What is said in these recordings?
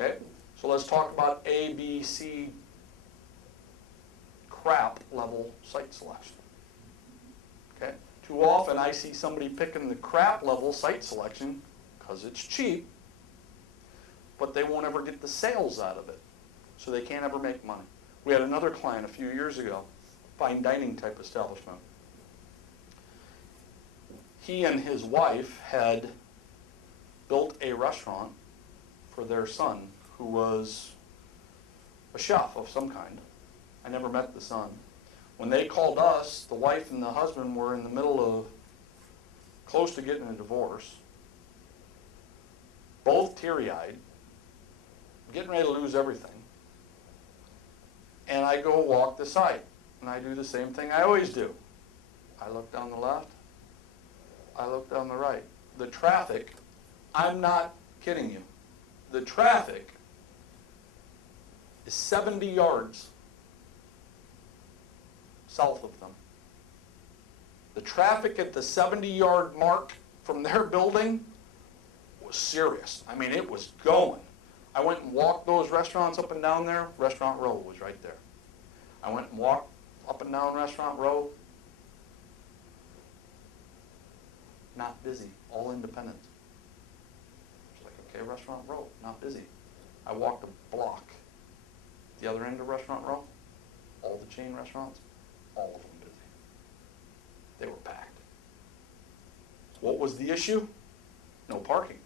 Okay? So let's talk about A, B, C crap level site selection. Okay? Too often I see somebody picking the crap level site selection because it's cheap, but they won't ever get the sales out of it. So they can't ever make money. We had another client a few years ago, fine dining type establishment. He and his wife had built a restaurant for their son, who was a chef of some kind. I never met the son. When they called us, the wife and the husband were in the middle of close to getting a divorce, both teary-eyed, getting ready to lose everything. And I go walk the site, and I do the same thing I always do. I look down the left, I look down the right. The traffic, I'm not kidding you, the traffic is 70 yards south of them. The traffic at the 70-yard mark from their building was serious. I mean, it was going. I went and walked those restaurants up and down there. Restaurant Row was right there. I went and walked up and down Restaurant Row. Not busy, all independent. It's like, okay, Restaurant Row, not busy. I walked a block. The other end of Restaurant Row, all the chain restaurants, all of them busy. They were packed. What was the issue? No parking.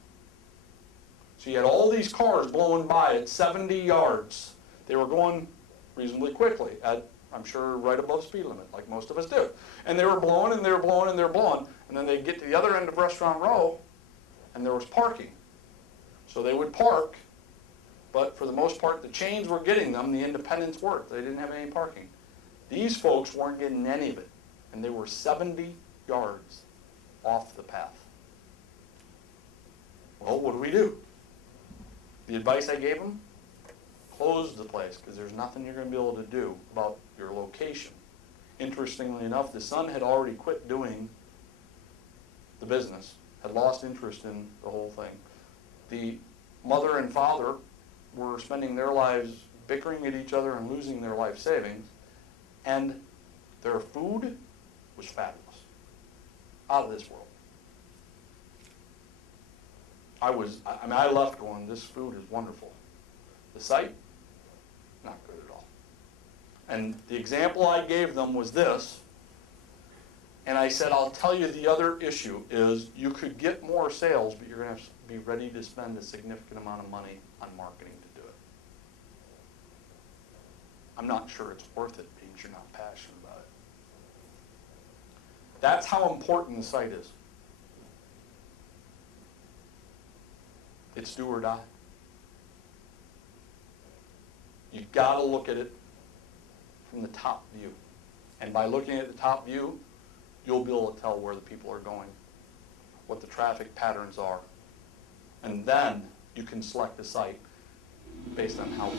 So you had all these cars blowing by at 70 yards. They were going reasonably quickly at, I'm sure, right above speed limit, like most of us do. And they were blowing and they were blowing and they were blowing. And then they'd get to the other end of Restaurant Row and there was parking. So they would park, but for the most part, the chains were getting them, the independents weren't. They didn't have any parking. These folks weren't getting any of it. And they were 70 yards off the path. Well, what do we do? The advice I gave them, close the place, because there's nothing you're going to be able to do about your location. Interestingly enough, the son had already quit doing the business, had lost interest in the whole thing. The mother and father were spending their lives bickering at each other and losing their life savings, and their food was fabulous. Out of this world. I left going, this food is wonderful. The site, not good at all. And the example I gave them was this, and I said, I'll tell you the other issue is you could get more sales, but you're going to have to be ready to spend a significant amount of money on marketing to do it. I'm not sure it's worth it because you're not passionate about it. That's how important the site is. It's do or die. You've got to look at it from the top view. And by looking at the top view, you'll be able to tell where the people are going, what the traffic patterns are. And then you can select the site based on how